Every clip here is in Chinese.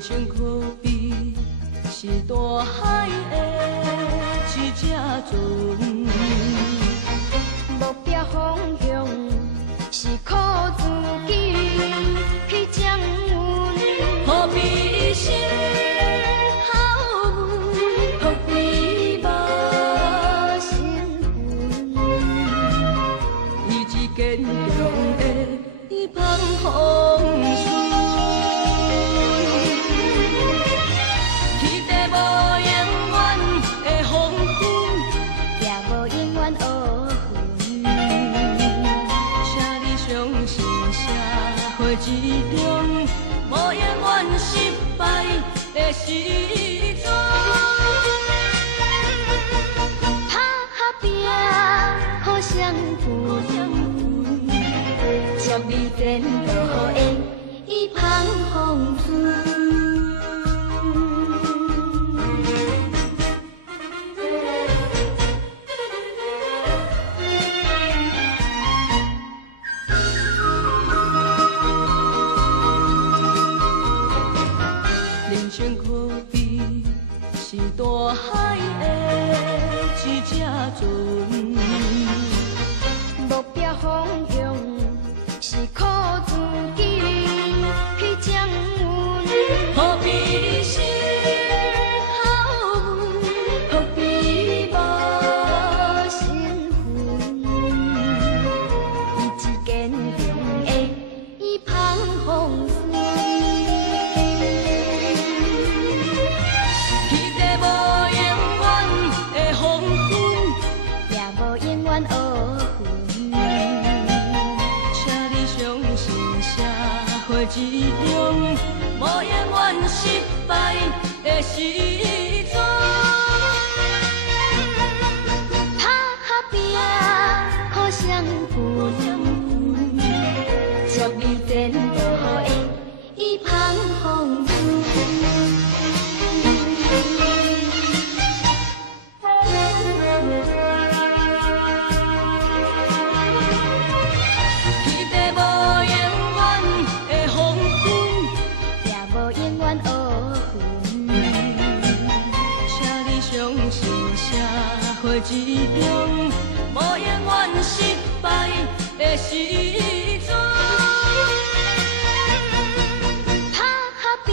人生可比是大海的一只船，目标方向是靠自己去掌握。何必心好运，何必无身份，意志坚强的放风顺。 之中，无永远失败的时阵，打拼好相扶，接你前途的一帆风顺。 人生可比是大海的一只船，目标方向是靠自己去掌握。何必心好运，何必无身份，意志坚强的一帆风顺。 之中，无永远失败的时阵，打拼好相扶，接你前途的一帆风顺。 之中，无永远失败的时阵，打拼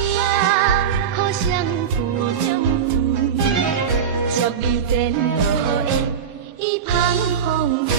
好相扶，接你前途的一帆风顺。